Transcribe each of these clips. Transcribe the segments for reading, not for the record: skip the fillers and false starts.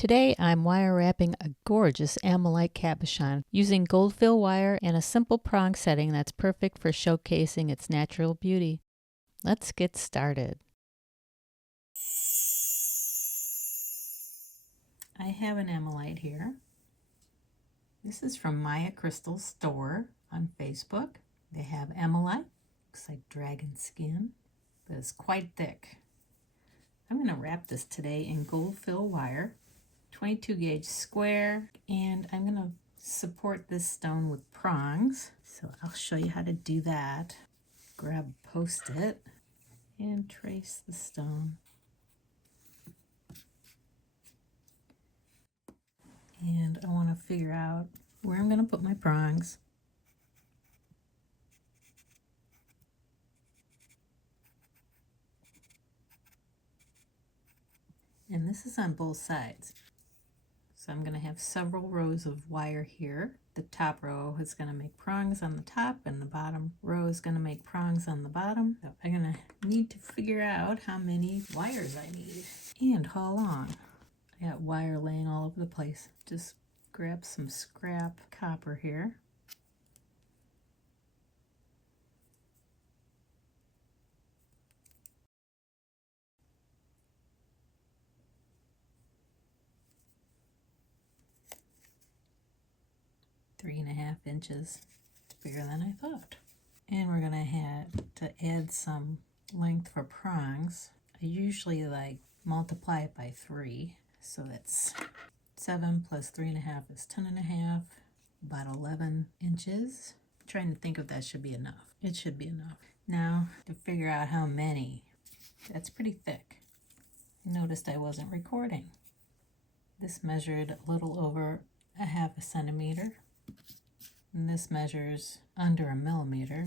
Today I'm wire wrapping a gorgeous Ammolite cabochon using gold fill wire and a simple prong setting that's perfect for showcasing its natural beauty. Let's get started. I have an Ammolite here. This is from Maya Crystal Store on Facebook. They have Ammolite. Looks like dragon skin, but it's quite thick. I'm going to wrap this today in gold fill wire, 22 gauge square, and I'm going to support this stone with prongs. So I'll show you how to do that. Grab a post-it and trace the stone. And I want to figure out where I'm going to put my prongs. And this is on both sides. So I'm going to have several rows of wire here. The top row is going to make prongs on the top, and the bottom row is going to make prongs on the bottom. So I'm going to need to figure out how many wires I need and how long. I got wire laying all over the place. Just grab some scrap copper here. Three and a half inches. It's bigger than I thought. And we're going to have to add some length for prongs. I usually multiply it by 3. So that's 7 plus 3.5 is 10.5, about 11 inches. I'm trying to think if that should be enough. It should be enough. Now to figure out how many. That's pretty thick. I noticed I wasn't recording. This measured a little over a half a centimeter. And this measures under a millimeter.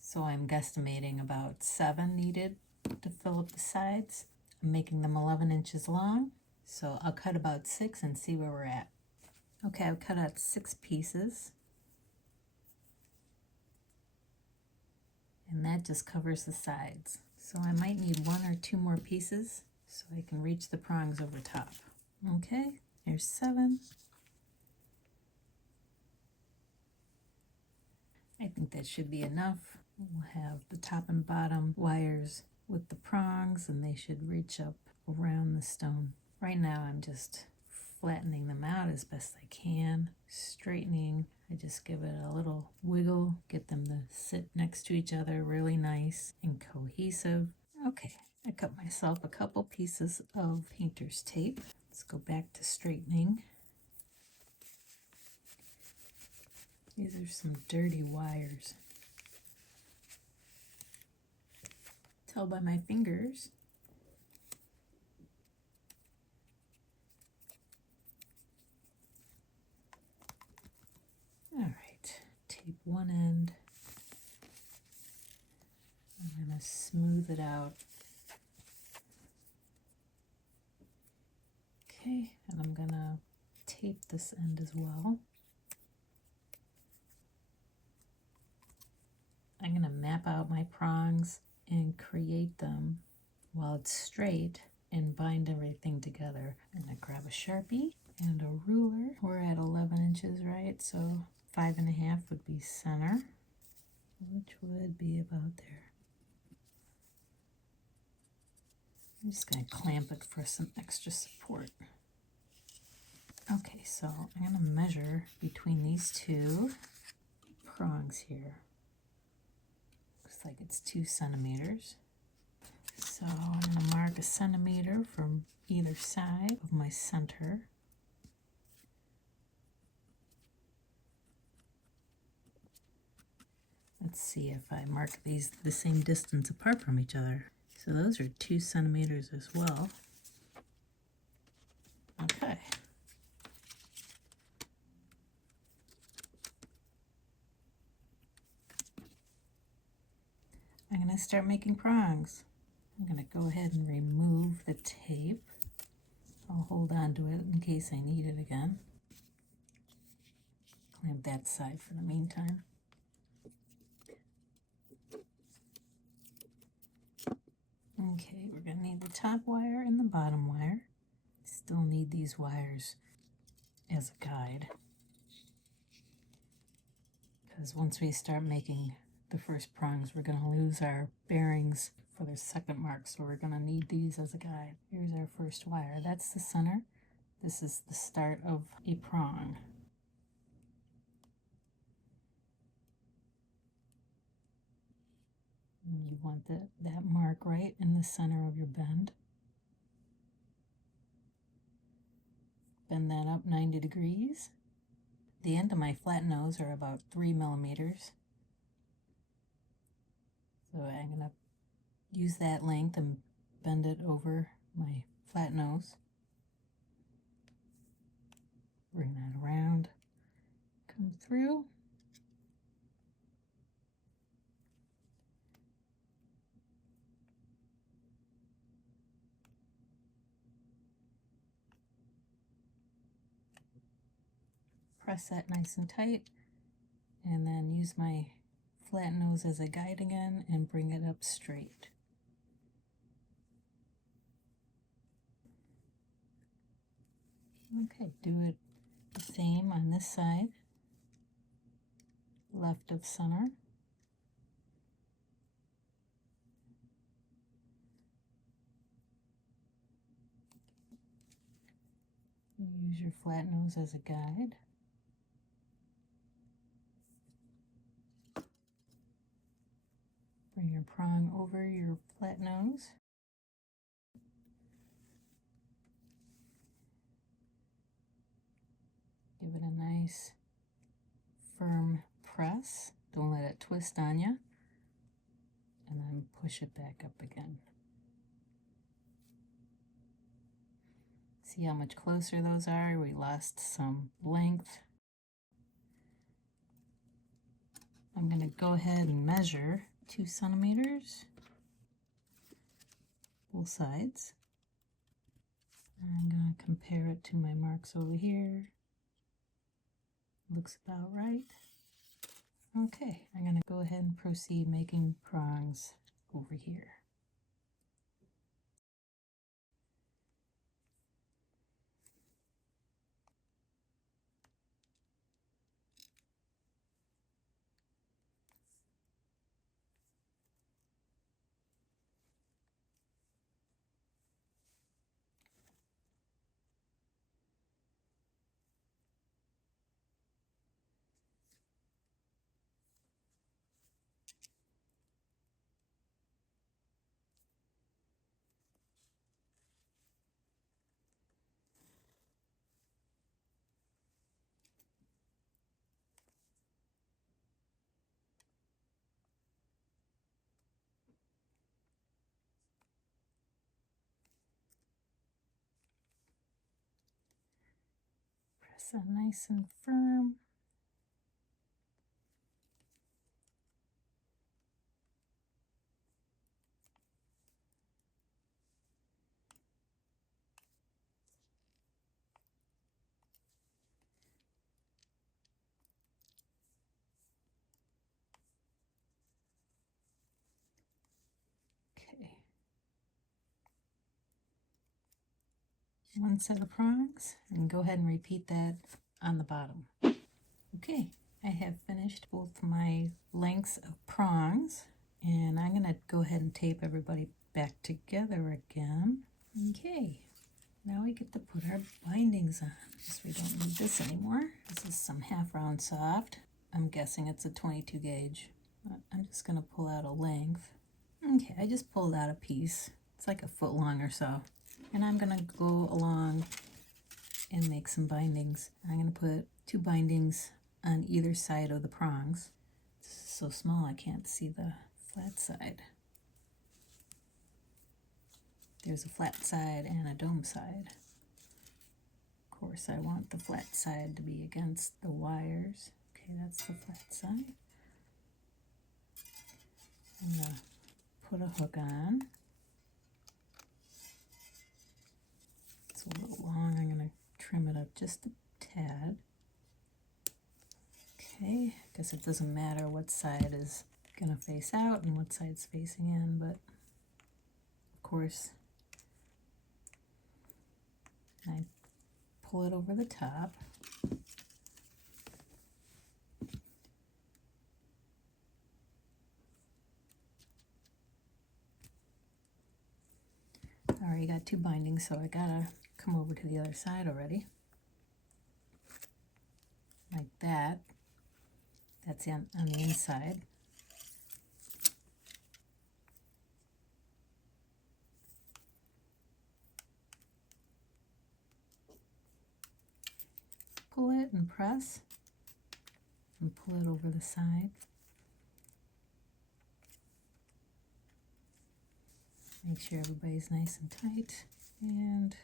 So I'm guesstimating about 7 needed to fill up the sides. I'm making them 11 inches long. So I'll cut about 6 and see where we're at. Okay, I've cut out 6 pieces. And that just covers the sides. So I might need 1 or 2 more pieces so I can reach the prongs over top. Okay, there's 7. I think that should be enough. We'll have the top and bottom wires with the prongs, and they should reach up around the stone. Right now I'm just flattening them out as best I can, straightening. I just give it a little wiggle, get them to sit next to each other really nice and cohesive. Okay, I cut myself a couple pieces of painter's tape. Let's go back to straightening. These are some dirty wires. Tell by my fingers. All right, tape one end. I'm going to smooth it out. Okay, and I'm going to tape this end as well. I'm going to map out my prongs and create them while it's straight and bind everything together. I'm going to grab a Sharpie and a ruler. We're at 11 inches, right? So 5.5 would be center, which would be about there. I'm just going to clamp it for some extra support. Okay, so I'm going to measure between these 2 prongs here. Looks like it's 2 centimeters. So I'm going to mark a centimeter from either side of my center. Let's see if I mark these the same distance apart from each other. So those are 2 centimeters as well. Okay. I'm going to start making prongs. I'm going to go ahead and remove the tape. I'll hold on to it in case I need it again. Clamp that side for the meantime. Okay, we're going to need the top wire and the bottom wire. It's Still need these wires as a guide, because once we start making the first prongs, we're going to lose our bearings for the second mark, so we're going to need these as a guide. Here's our first wire. That's the center. This is the start of a prong. You want that mark right in the center of your bend. Bend that up 90 degrees. The end of my flat nose are about 3 millimeters. So I'm going to use that length and bend it over my flat nose. Bring that around, come through. Press that nice and tight, and then use my flat nose as a guide again and bring it up straight. Okay, do it the same on this side, left of center. Use your flat nose as a guide. Bring your prong over your flat nose. Give it a nice firm press. Don't let it twist on you. And then push it back up again. See how much closer those are? We lost some length. I'm going to go ahead and measure 2 centimeters, both sides. I'm going to compare it to my marks over here. Looks about right. Okay, I'm going to go ahead and proceed making prongs over here. Press that nice and firm. Okay. One set of prongs, and go ahead and repeat that on the bottom. Okay, I have finished both my lengths of prongs, and I'm going to go ahead and tape everybody back together again. Okay, now we get to put our bindings on. Guess we don't need this anymore. This is some half round soft. I'm guessing it's a 22 gauge. I'm just going to pull out a length. Okay, I just pulled out a piece. It's like a foot long or so. And I'm going to go along and make some bindings. I'm going to put 2 bindings on either side of the prongs. This is so small I can't see the flat side. There's a flat side and a dome side. Of course, I want the flat side to be against the wires. Okay, that's the flat side. I'm going to put a hook on. It's a little long. I'm going to trim it up just a tad. Okay, I guess it doesn't matter what side is going to face out and what side's facing in, but of course And I pull it over the top. I already got 2 bindings, so I gotta come over to the other side already. Like that. That's on the inside. Pull it and press, and pull it over the side. Make sure everybody's nice and tight, and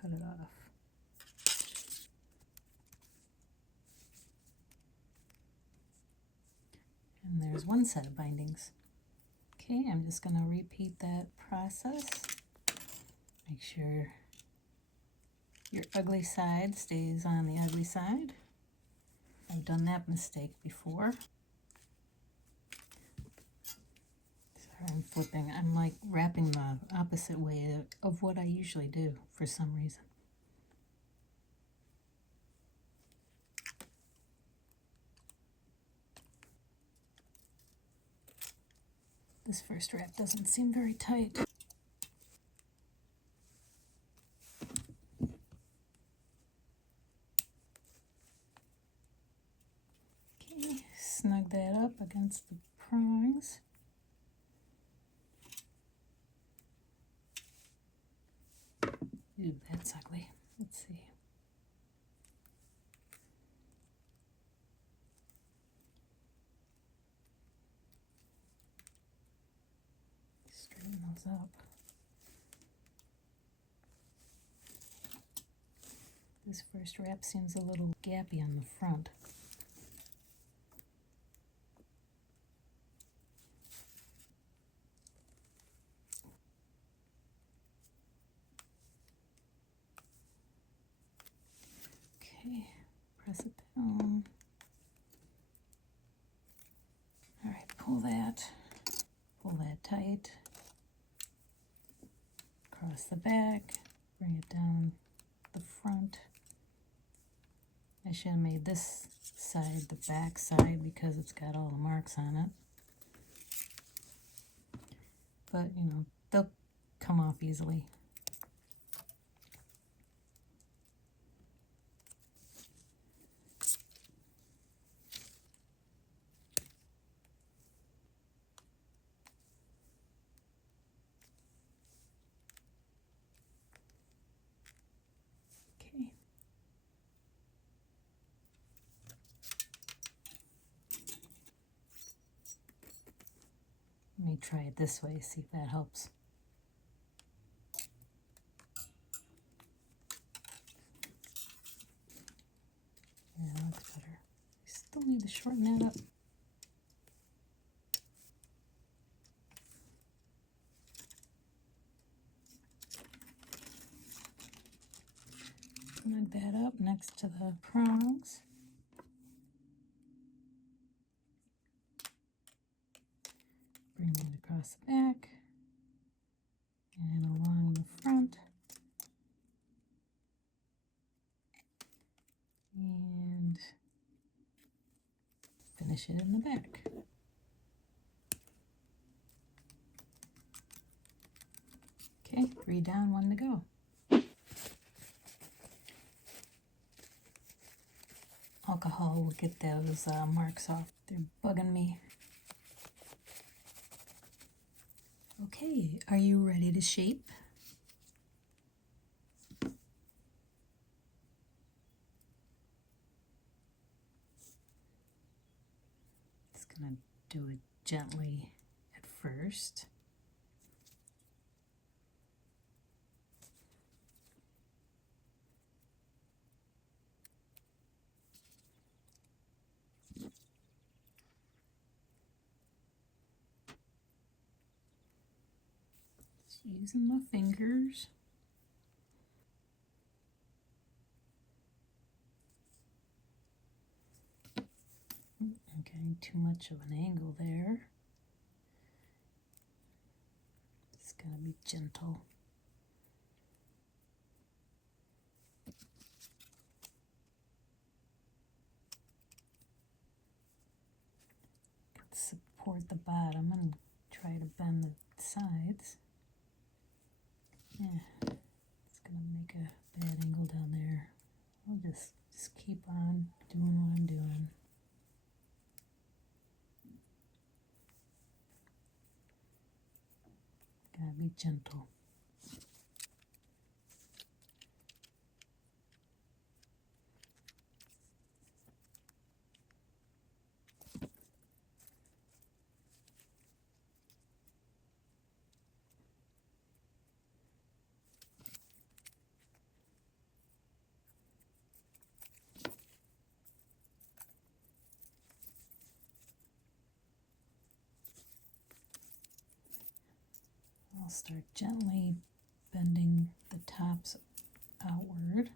cut it off. And there's 1 set of bindings. Okay, I'm just going to repeat that process. Make sure your ugly side stays on the ugly side. I've done that mistake before. Sorry, I'm flipping. I'm like wrapping the opposite way of what I usually do for some reason. This first wrap doesn't seem very tight. Okay, snug that up against the prongs. Ooh, that's ugly. Let's see. Straighten those up. This first wrap seems a little gappy on the front. Okay, press it down. All right, pull that tight. Across the back, bring it down the front. I should have made this side the back side because it's got all the marks on it. But, you know, they'll come off easily. Okay. Let me try it this way, see if that helps. Yeah, that looks better. I still need to shorten that up. Snug that up next to the prongs. Bring that across the back and along the front. And finish it in the back. Okay, 3 down, 1 to go. Alcohol will get those marks off. They're bugging me. Okay, are you ready to shape? Just gonna do it gently at first. Using my fingers. I'm getting too much of an angle there. It's gonna be gentle. support the bottom and try to bend the sides. Yeah, it's gonna make a bad angle down there. I'll just keep on doing what I'm doing. Gotta be gentle. I'll start gently bending the tops outward.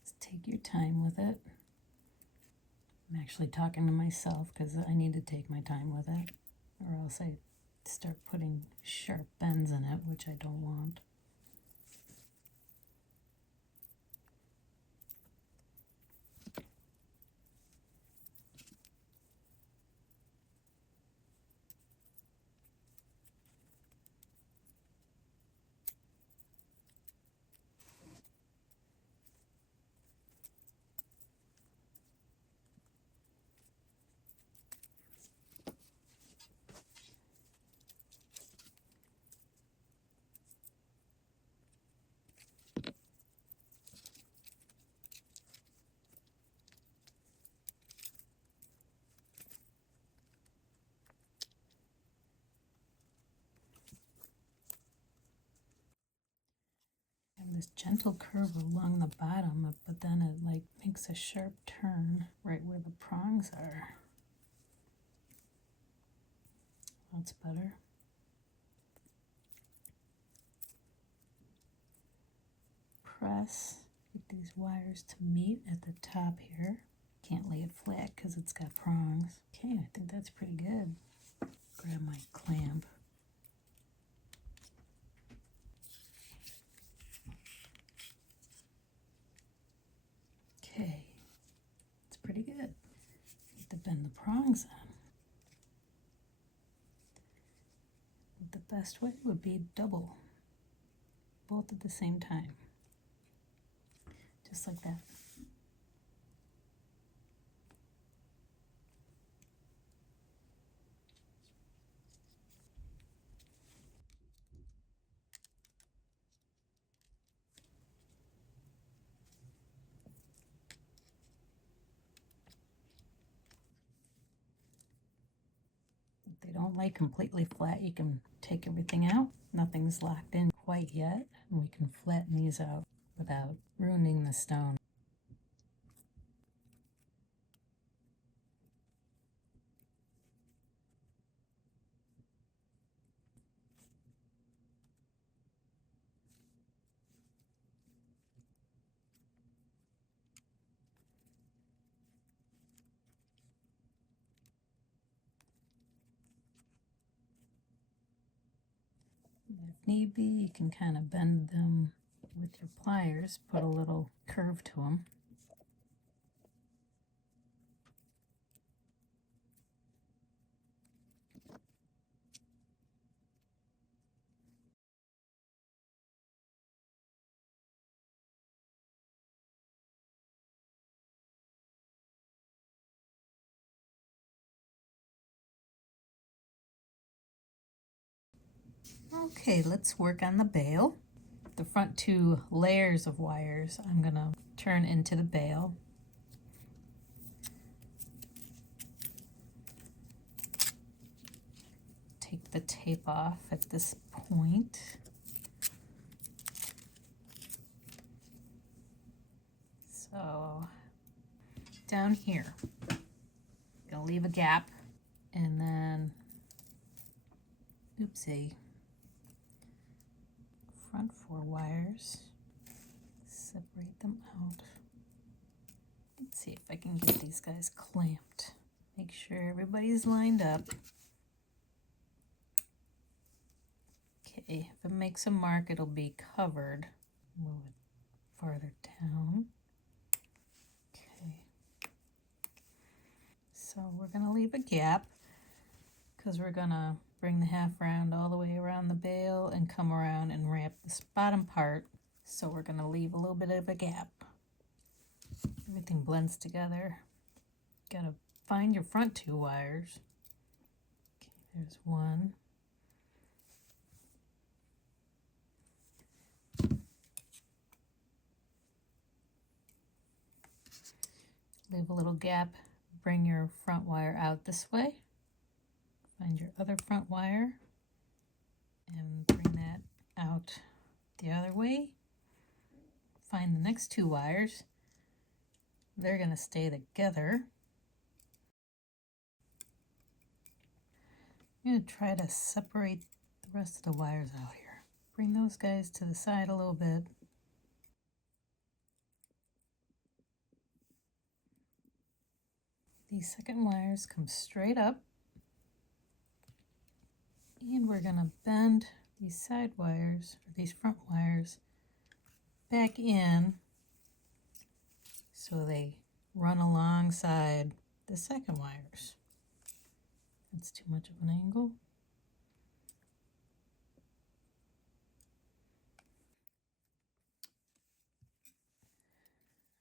Just take your time with it. I'm actually talking to myself because I need to take my time with it, or else I start putting sharp bends in it, which I don't want. This gentle curve along the bottom, but then it like makes a sharp turn right where the prongs are. That's better. Press, get these wires to meet at the top here. Can't lay it flat because it's got prongs. Okay, I think that's pretty good. Grab my clamp. Okay, it's pretty good. Need to bend the prongs on. The best way would be double, both at the same time, just like that. If they don't lay completely flat, you can take everything out. Nothing's locked in quite yet, and we can flatten these out without ruining the stone. If need be, you can kind of bend them with your pliers, put a little curve to them. Okay, let's work on the bail. The front two layers of wires I'm gonna turn into the bail. Take the tape off at this point. So down here, gonna leave a gap, and then, oopsie, front four wires, separate them out. Let's see if I can get these guys clamped. Make sure everybody's lined up. Okay, if it makes a mark, it'll be covered. Move it farther down. Okay. So we're gonna leave a gap because we're gonna bring the half round all the way around the bail and come around and wrap this bottom part. So we're gonna leave a little bit of a gap. Everything blends together. Gotta find your front 2 wires. Okay, there's one. Leave a little gap. Bring your front wire out this way. Find your other front wire and bring that out the other way. Find the next 2 wires. They're going to stay together. I'm going to try to separate the rest of the wires out here. Bring those guys to the side a little bit. These second wires come straight up. And we're going to bend these side wires, or these front wires, back in so they run alongside the second wires. That's too much of an angle.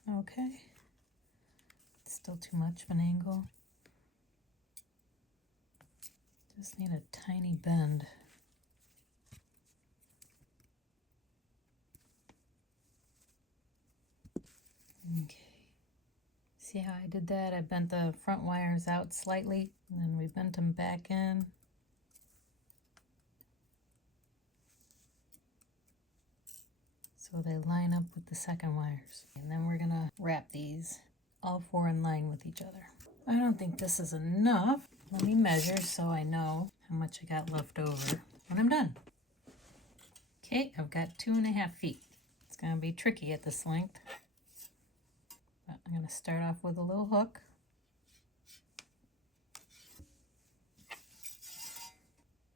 Okay, still too much of an angle. Just need a tiny bend. Okay, see how I did that? I bent the front wires out slightly, and then we bent them back in. So they line up with the second wires. And then we're gonna wrap these all 4 in line with each other. I don't think this is enough. Let me measure so I know how much I got left over when I'm done. Okay, I've got 2.5 feet. It's gonna be tricky at this length. But I'm gonna start off with a little hook.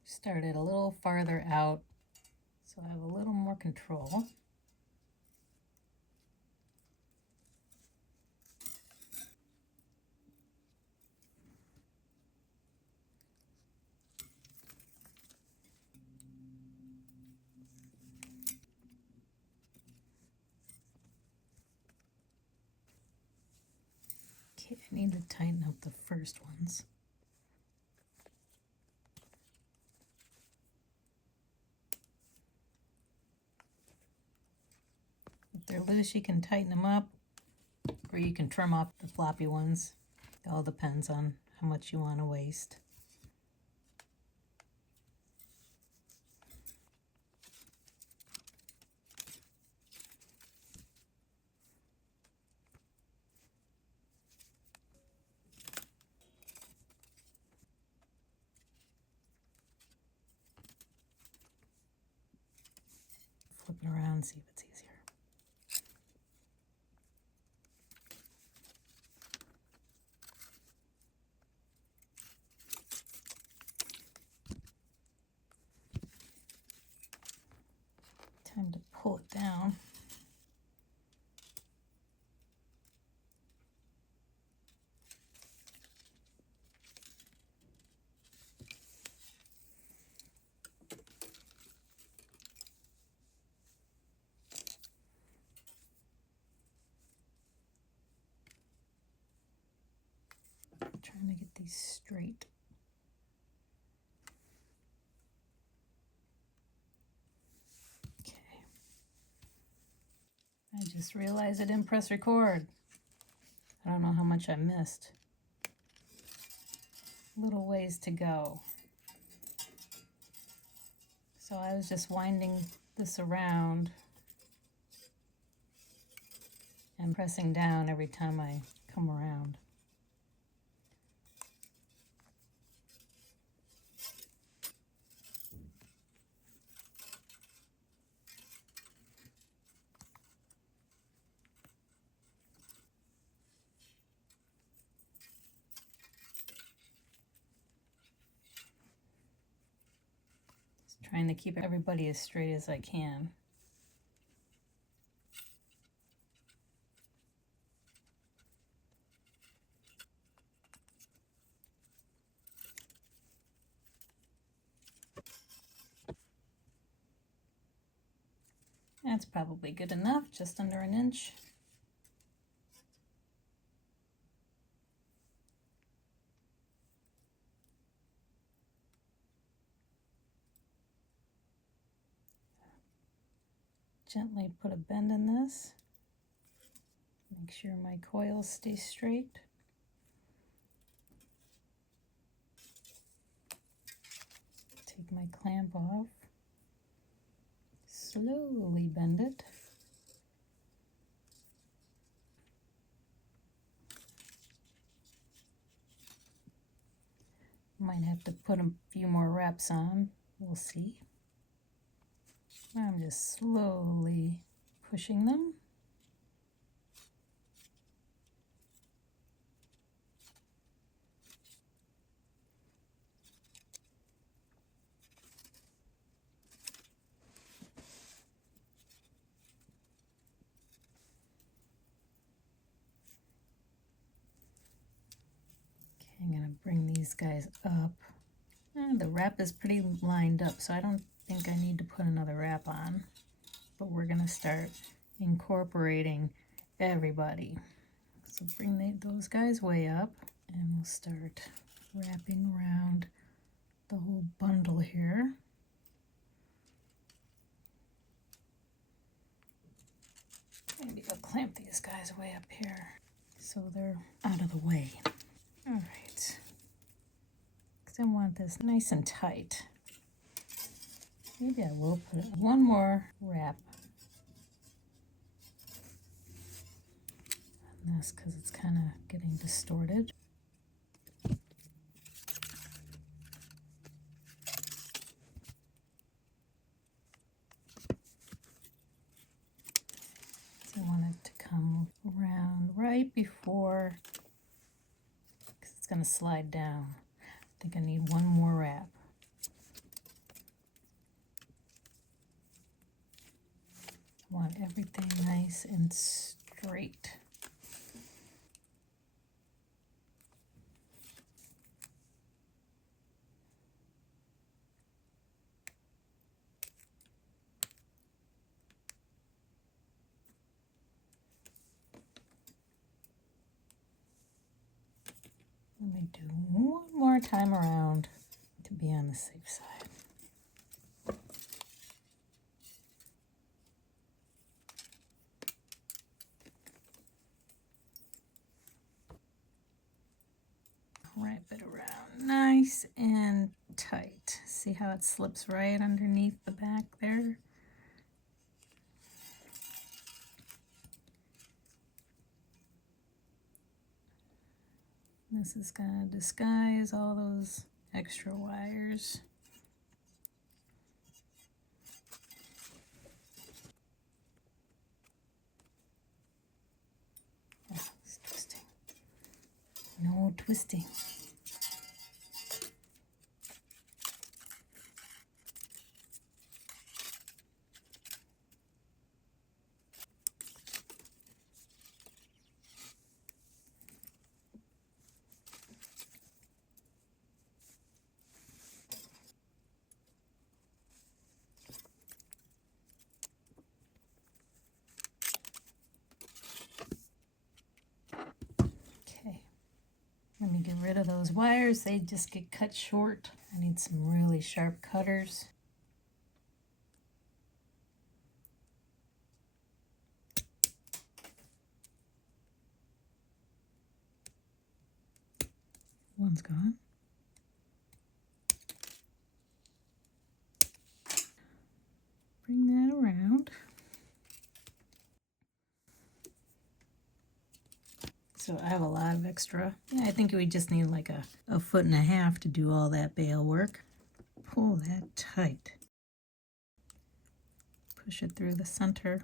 Start it a little farther out so I have a little more control. Okay, I need to tighten up the first ones. If they're loose, you can tighten them up, or you can trim off the floppy ones. It all depends on how much you want to waste. Flip it around and see if it's easier. Time to pull it down. Trying to get these straight. Okay. I just realized I didn't press record. I don't know how much I missed. Little ways to go. So I was just winding this around and pressing down every time I come around. trying to keep everybody as straight as I can. That's probably good enough, just under an inch. Gently put a bend in this. Make sure my coils stay straight. Take my clamp off. Slowly bend it. Might have to put a few more wraps on. We'll see. I'm just slowly pushing them. Okay, I'm going to bring these guys up. The wrap is pretty lined up, so I don't think I need to put another wrap on. But we're going to start incorporating everybody. So bring those guys way up, and we'll start wrapping around the whole bundle here. Maybe I'll clamp these guys way up here so they're out of the way. All right, because I want this nice and tight. Maybe I will put one more wrap on this because it's kind of getting distorted. So I want it to come around right before, because it's going to slide down. I think I need one more wrap. I want everything nice and straight. Let me do one more time around to be on the safe side. Wrap it around nice and tight. See how it slips right underneath the back there? This is going to disguise all those extra wires. Oh, it's twisting. No twisting. Let me get rid of those wires. They just get cut short. I need some really sharp cutters. One's gone. Bring that around. So I have a lot of extra. Yeah, I think we just need like a 1.5 feet to do all that bale work. Pull that tight. Push it through the center.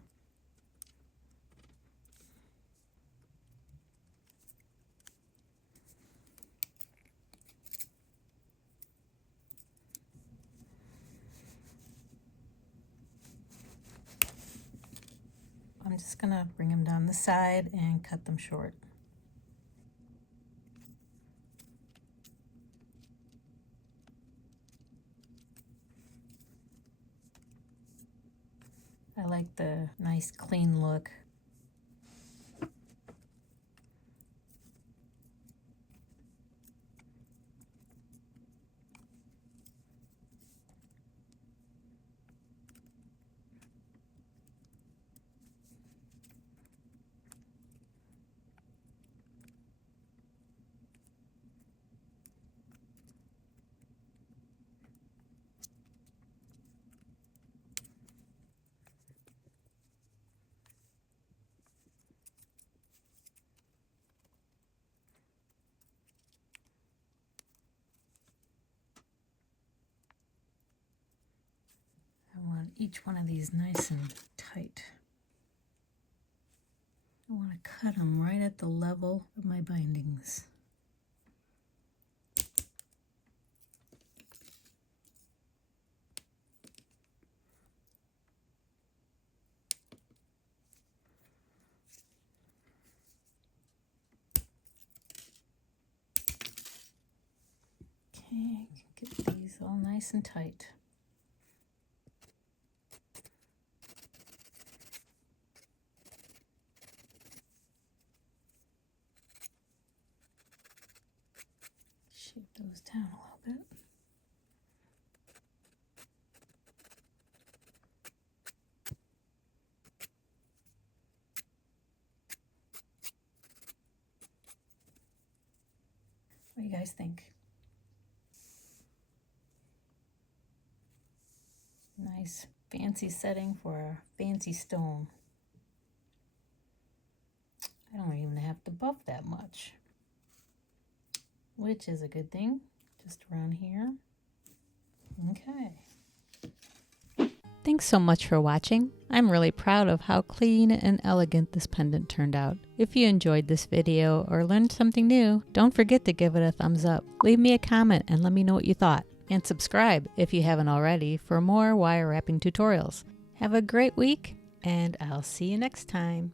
I'm just gonna bring them down the side and cut them short. I like the nice clean look. I want each one of these nice and tight. I want to cut them right at the level of my bindings. Okay, get these all nice and tight. Shape those down a little bit. What do you guys think? Nice fancy setting for a fancy stone. I don't even have to buff that much, which is a good thing. Just around here. Okay. Thanks so much for watching. I'm really proud of how clean and elegant this pendant turned out. If you enjoyed this video or learned something new, don't forget to give it a thumbs up. Leave me a comment and let me know what you thought. And subscribe if you haven't already for more wire wrapping tutorials. Have a great week, and I'll see you next time.